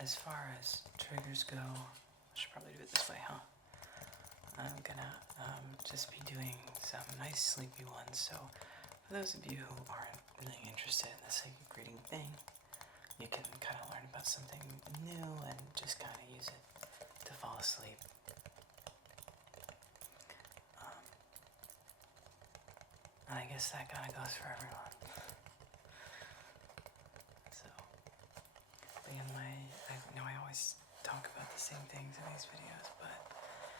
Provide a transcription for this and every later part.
as far as triggers go, I should probably do it this way, huh? I'm gonna just be doing some nice sleepy ones, so for those of you who aren't really interested in the psychic reading thing, you can kind of learn about something new and just kind of use it to fall asleep. And I guess that kind of goes for everyone. So, I know I always talk about the same things in these videos, but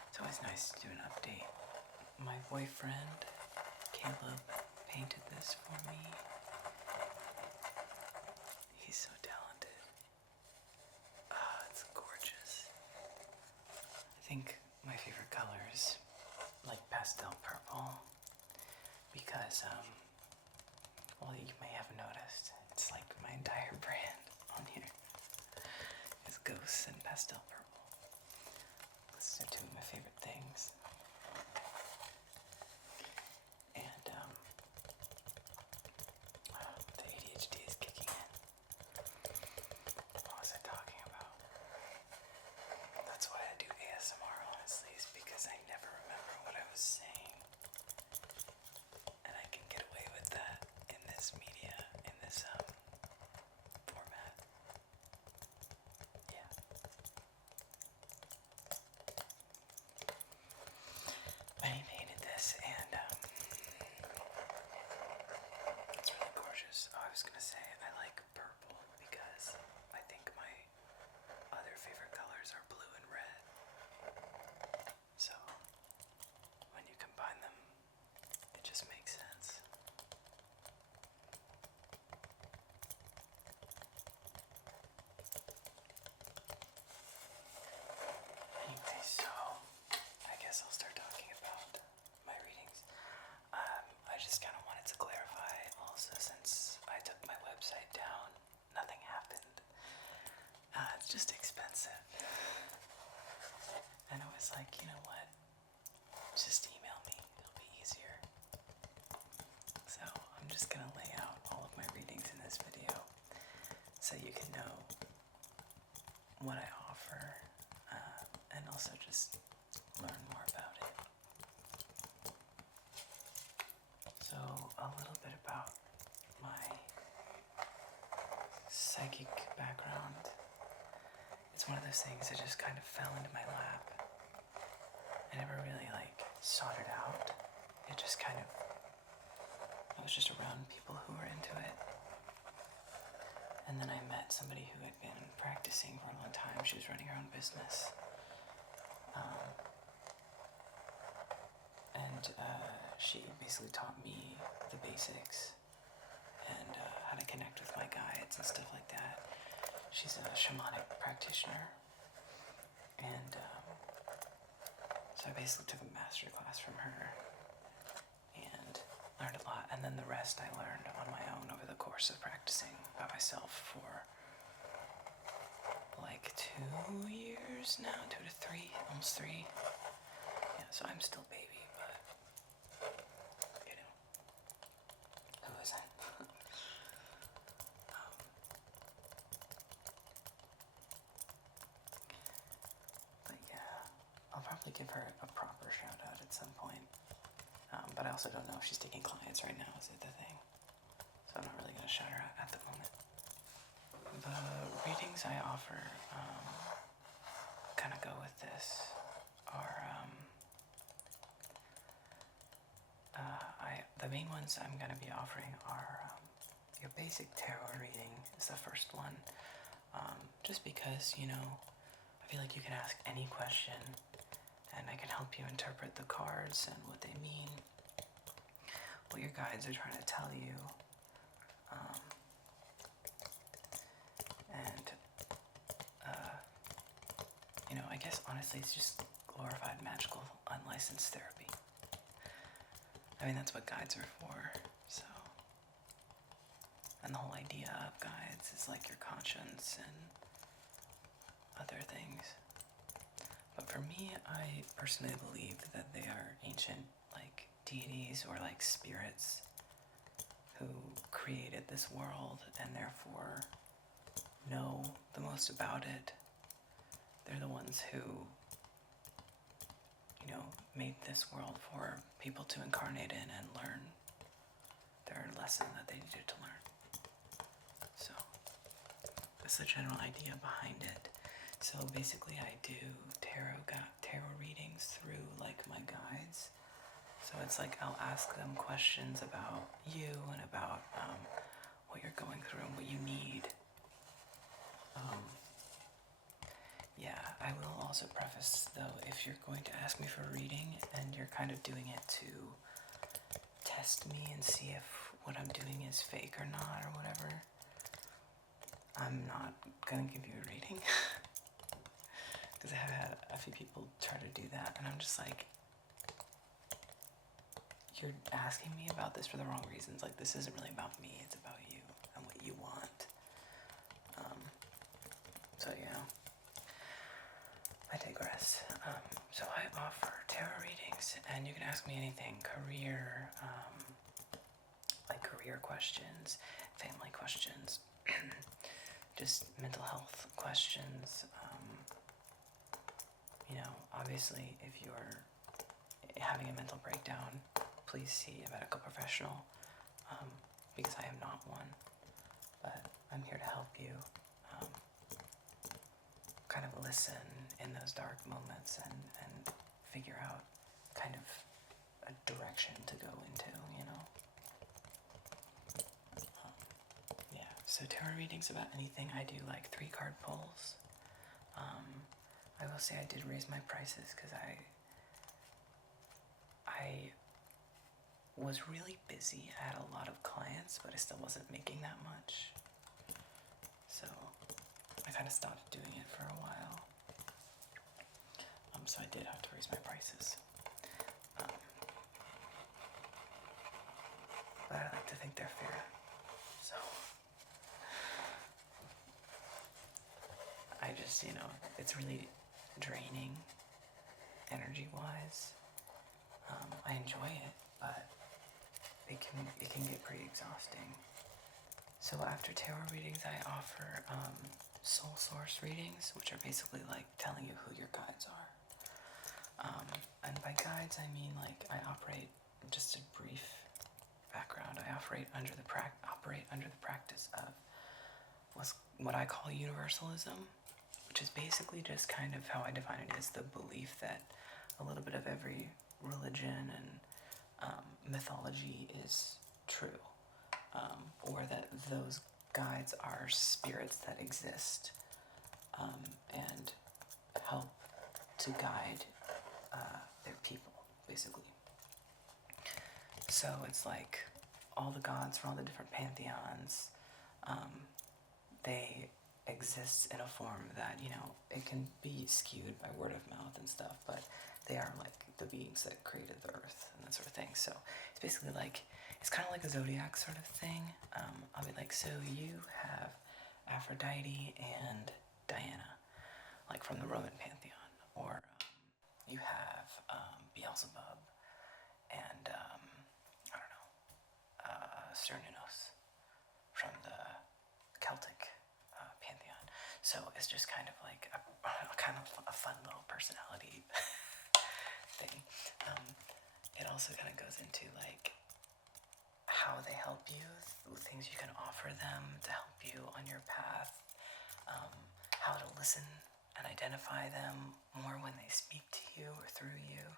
it's always nice to do an update. My boyfriend, Caleb, painted this for me. He's so talented. It's gorgeous. I think my favorite color is like pastel purple because, well, you may have noticed, it's like my entire brand on here is ghosts and pastel purple. Those are two of my favorite things. And, the ADHD is kicking in. What was I talking about? That's why I do ASMR, honestly, is because I never remember what I was saying. And I can get away with that in this media, in this, format. Yeah. And he painted this, and, it's really gorgeous. Oh, I was gonna say, I like purple because I think my other favorite colors are blue and red. So, when you combine them, it just makes sense. Anyway, so I guess I'll start talking about my readings. I just kind of wanted to clarify also, since I took my website down, nothing happened. It's just expensive. And I was like, you know what? Just email me, it'll be easier. So I'm just gonna lay out all of my readings in this video so you can know what I offer, and also just learn more about it. So a little bit about my psychic background. It's one of those things that just kind of fell into my lap. I never really sought it out. It just kind of, I was just around people who were into it. And then I met somebody who had been practicing for a long time. She was running her own business. She basically taught me the basics and how to connect with my guides and stuff like that. She's a shamanic practitioner. And so I basically took a master class from her and learned a lot. And then the rest I learned on my own over the course of practicing by myself for like 2 years now, 2 to 3, almost 3. Yeah, so I'm still baby, but you know, who isn't? But yeah, I'll probably give her a proper shout out at some point. But I also don't know if she's taking clients right now, is it the thing? So I'm not really going to shout her out at the moment. The readings I offer kind of go with this are the main ones I'm going to be offering are your basic tarot reading is the first one. Just because, you know, I feel like you can ask any question and I can help you interpret the cards and what they mean, what your guides are trying to tell you. You know, I guess honestly it's just glorified magical unlicensed therapy. I mean, that's what guides are for, so. And the whole idea of guides is like your conscience and other things. But for me, I personally believe that they are ancient, like, deities or like spirits who created this world and therefore know the most about it. They're the ones who, made this world for people to incarnate in and learn their lesson that they needed to learn. So, that's the general idea behind it. So basically I do tarot readings through like my guides. So it's like I'll ask them questions about you and about what you're going through and what you need. Yeah, I will also preface though, if you're going to ask me for a reading and you're kind of doing it to test me and see if what I'm doing is fake or not or whatever, I'm not gonna give you a reading. Because I have had a few people try to do that, and I'm just like, you're asking me about this for the wrong reasons. Like, this isn't really about me, it's about you and what you want. So yeah, I digress. So I offer tarot readings, and you can ask me anything, career, like career questions, family questions, just mental health questions. Obviously, if you're having a mental breakdown, please see a medical professional, because I am not one, but I'm here to help you kind of listen in those dark moments and figure out kind of a direction to go into, yeah, so tarot readings about anything. I do like 3-card pulls. I will say I did raise my prices because I was really busy. I had a lot of clients, but I still wasn't making that much. So I kind of stopped doing it for a while. So I did have to raise my prices. But I like to think they're fair. So I just, it's really draining energy-wise. I enjoy it, but it can get pretty exhausting. So after tarot readings, I offer soul source readings, which are basically like telling you who your guides are. And by guides, I mean like I operate, just a brief background, I operate under the practice of what I call universalism, which is basically just kind of how I define it is the belief that a little bit of every religion and mythology is true, or that those guides are spirits that exist and help to guide their people, basically. So it's like all the gods from all the different pantheons, they exist in a form that, it can be skewed by word of mouth and stuff, but they are like the beings that created the earth and that sort of thing. So it's basically like, it's kind of like a zodiac sort of thing. I'll be like, so you have Aphrodite and Diana, like from the Roman pantheon, or you have Beelzebub and I don't know, Cernunnos from the Celtic pantheon. So it's just kind of like a fun little personality thing. It also kind of goes into like how they help you, things you can offer them to help you on your path, how to listen and identify them more when they speak to you or through you,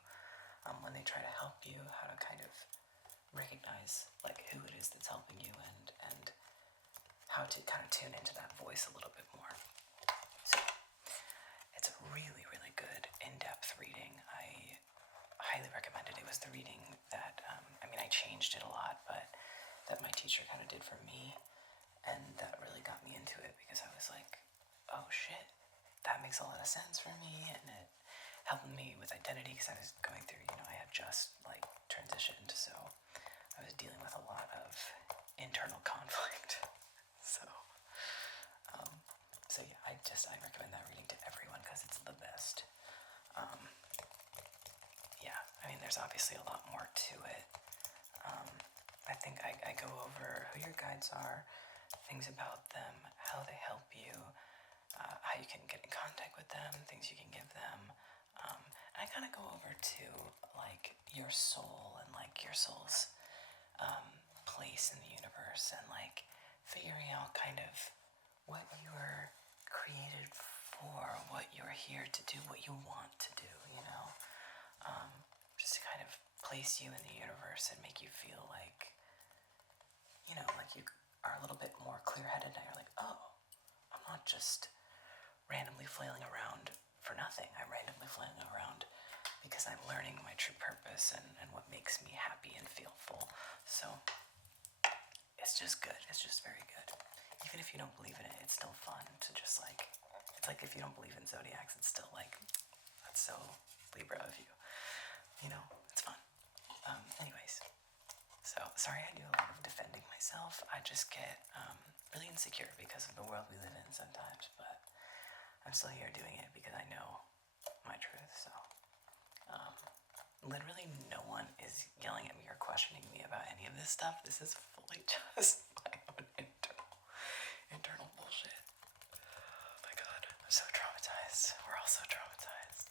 when they try to help you, how to kind of recognize like who it is that's helping you and how to kind of tune into that voice a little bit more. So it's a really, really good in-depth reading. I highly recommend it. It was the reading that, I changed it a lot, but that my teacher kind of did for me, and that really got me into it because I was like, oh shit, that makes a lot of sense for me, and it helped me with identity because I was going through, I had just like transitioned, so I was dealing with a lot of internal conflict. So yeah, I recommend that reading to everyone because it's the best. Yeah, there's obviously a lot more to it. I think I go over who your guides are, things about them, how they help you, how you can get in contact with them, things you can give them. And I kind of go over to like your soul and like your soul's place in the universe, and like figuring out kind of what you were created for, what you're here to do, what you want to do, just to kind of place you in the universe and make you feel like, like you are a little bit more clear-headed, and you're like, oh, I'm not just randomly flailing around for nothing. I'm randomly flailing around because I'm learning my true purpose and what makes me happy and feel full. So it's just good. It's just very good. Even if you don't believe in it, it's still fun to just like, it's like if you don't believe in zodiacs, it's still like, that's so Libra of you. It's fun. Anyways, so sorry I do a lot of defending myself. I just get really insecure because of the world we live in sometimes, but I'm still here doing it because I know my truth. So literally no one is yelling at me or questioning me about any of this stuff. This is fully just my own internal bullshit. Oh my god, I'm so traumatized. We're all so traumatized.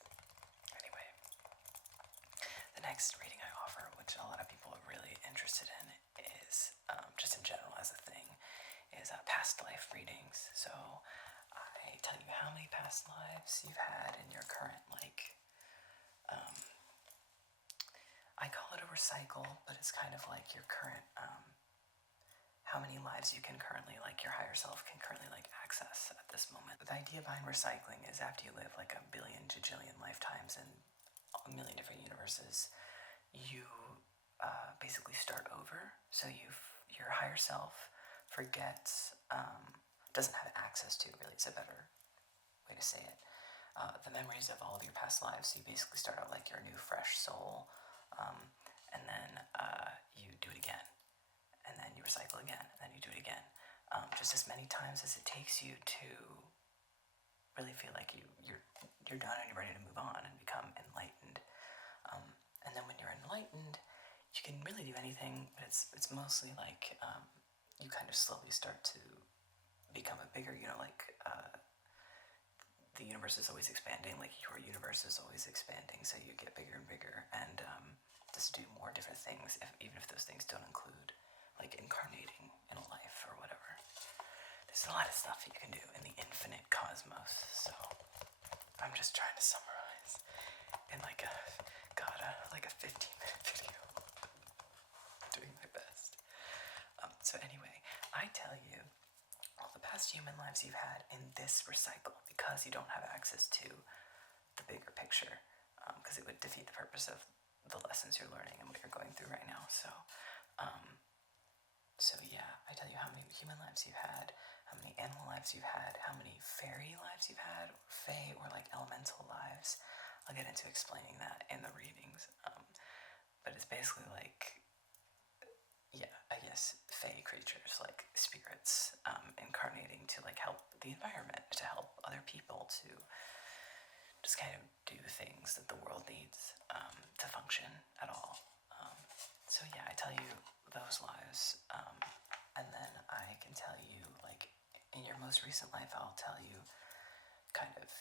Anyway, the next reading I offer, which a lot of people are really interested in, is just in general as a thing, is past life readings. So I tell you how many past lives you've had in your current, like, I call it a recycle, but it's kind of like your current, how many lives you can currently, like your higher self can currently like access at this moment. But the idea behind recycling is after you live like a billion, jajillion lifetimes in a million different universes, you basically start over. So your higher self forgets, doesn't have access to, really, it's a better way to say it, the memories of all of your past lives. So you basically start out like your new fresh soul, and then you do it again, and then you recycle again, and then you do it again, just as many times as it takes you to really feel like you're done and you're ready to move on and become enlightened. And then when you're enlightened, you can really do anything, but it's mostly like you kind of slowly start to become a bigger, the universe is always expanding, like your universe is always expanding, so you get bigger and bigger, and just do more different things, even if those things don't include like incarnating in a life or whatever. There's a lot of stuff you can do in the infinite cosmos, so I'm just trying to summarize in like a 15-minute video. Doing my best. So anyway, I tell you all the past human lives you've had in this recycle, because you don't have access to the bigger picture, because it would defeat the purpose of the lessons you're learning and what you're going through right now. So yeah, I tell you how many human lives you've had, how many animal lives you've had, how many fairy lives you've had, or fae, or like elemental lives. I'll get into explaining that in the readings. But it's basically like, yeah, I guess fae creatures, like spirits, incarnating to like help the environment, to help other people, to just kind of do things that the world needs to function at all. So yeah, I tell you those lives, and then I can tell you, like, in your most recent life, I'll tell you kind of,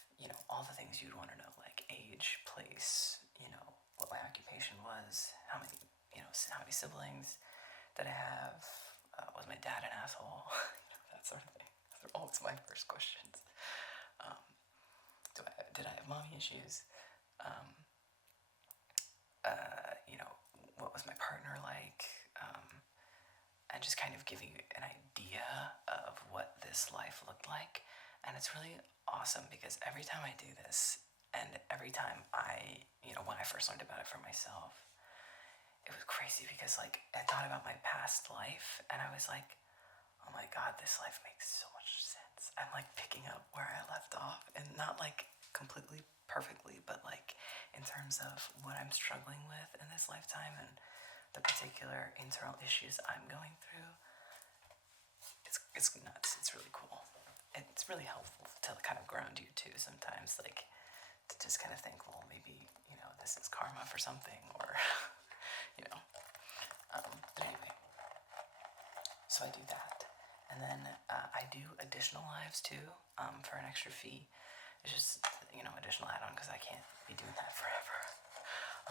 all the things you'd want to know, like age, place, what my occupation was, how many siblings did I have, was my dad an asshole, that sort of thing. They're all my first questions. Did I have mommy issues? What was my partner like? And just kind of giving you an idea of what this life looked like. And it's really awesome because every time I do this, and every time when I first learned about it for myself, it was crazy because like I thought about my past life and I was like, oh my god, this life makes so much sense. I'm like picking up where I left off, and not like completely perfectly, but like in terms of what I'm struggling with in this lifetime and the particular internal issues I'm going through. It's nuts. It's really cool. It's really helpful to kind of ground you too sometimes, like to just kind of think, well, maybe this is karma for something, or But anyway, so I do that, And then I do additional lives too, for an extra fee. It's just, additional add-on because I can't be doing that forever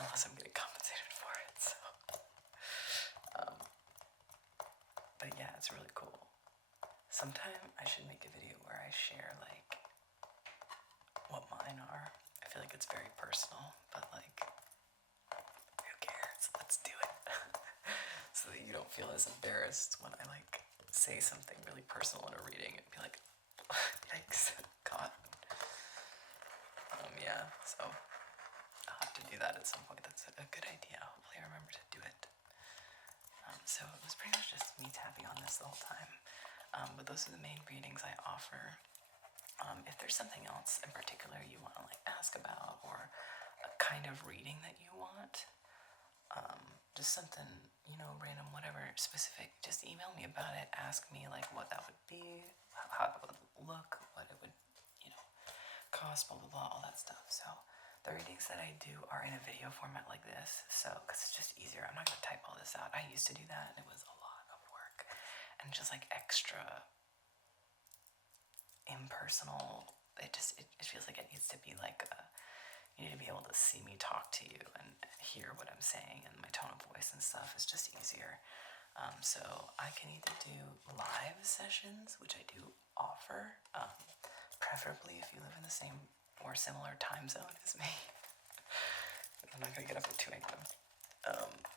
unless I'm getting compensated for it. So, but yeah, it's really cool. Sometime I should make a video where I share like what mine are. I feel like it's very personal, but like, who cares? Let's do it. So that you don't feel as embarrassed when I like say something really personal in a reading and be like, yikes, God. Yeah, so I'll have to do that at some point. That's a good idea. Hopefully I remember to do it. So it was pretty much just me tapping on this the whole time. But those are the main readings I offer. If there's something else in particular you want to like ask about, or a kind of reading that you want, just something, random, whatever, specific, just email me about it. Ask me like what that would be, how it would look, what it would, cost, blah, blah, blah, all that stuff. So the readings that I do are in a video format like this, so, because it's just easier. I'm not going to type all this out. I used to do that, and it was a lot of work, and just like extra impersonal. It feels like it needs to be like you need to be able to see me talk to you and hear what I'm saying, and my tone of voice and stuff is just easier. So I can either do live sessions, which I do offer, preferably if you live in the same or similar time zone as me. I'm not gonna get up at 2 a.m.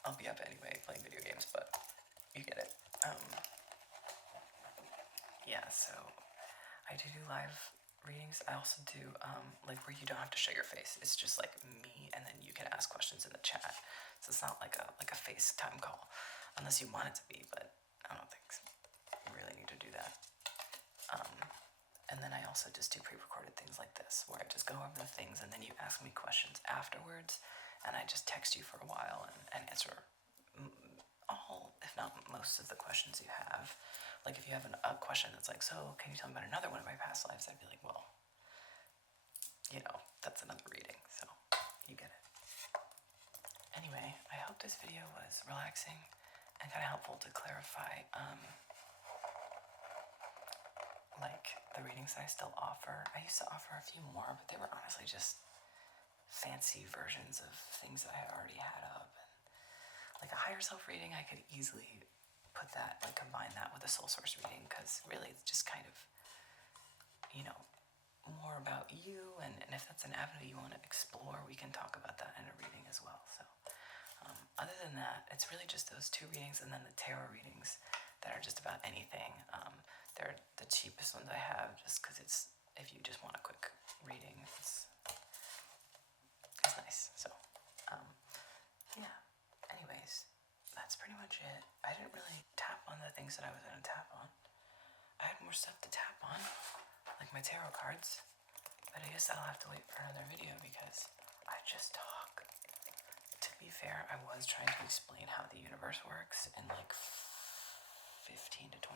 I'll be up anyway playing video games, but you get it. Yeah, so I do live readings. I also do like where you don't have to show your face. It's just like me, and then you can ask questions in the chat. So it's not like a FaceTime call, unless you want it to be. But I don't think you really need to do that. And then I also just do pre-recorded things like this, where I just go over the things, and then you ask me questions afterwards, and I just text you for a while and answer all, if not most, of the questions you have. Like if you have a question that's like, so can you tell me about another one of my past lives? I'd be like, well, that's another reading, so you get it. Anyway, I hope this video was relaxing and kind of helpful to clarify, like the readings I still offer. I used to offer a few more, but they were honestly just fancy versions of things that I had already had up. And like a higher self reading, I could easily put that, like combine that with a soul source reading, because really it's just kind of, more about you, and if that's an avenue you want to explore, we can talk about that in a reading as well. So other than that, it's really just those two readings, and then the tarot readings that are just about anything. They're the cheapest ones I have, just because it's, if you just want a quick reading, it's nice. So yeah, anyways, that's pretty much it. I didn't really tap on the things that I was going to tap on. I had more stuff to tap on, like my tarot cards, but I guess I'll have to wait for another video because I just talk. To be fair, I was trying to explain how the universe works in like 15 to 20